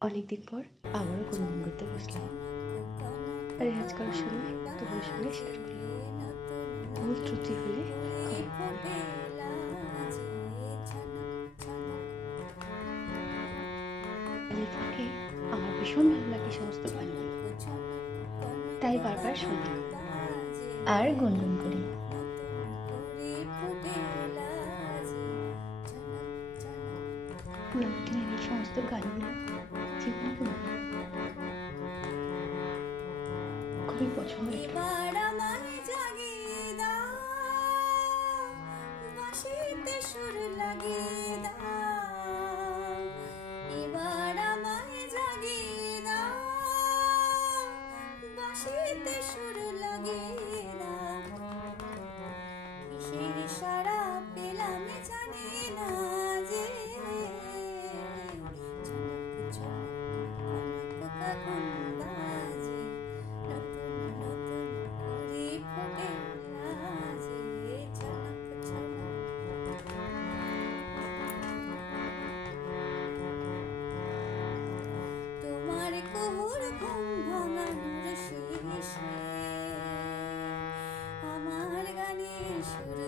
অনেকদিন পর আবারও গুনগুন করতে বসলাম। রেয়াজ করার সময় তোমার সঙ্গে শেয়ার করলাম। ভুল ত্রুটি হলে আমার ভীষণ ভালো লাগে সমস্ত তাই বারবার শুনি আর গুনগুন করি। দিনের সমস্ত গানগুলো গুনগুন খুবই পছন্দ সুর লাগিয়ে দাও। তোমার ঘুম ভাঙানোর শেষে আমার গানে সুর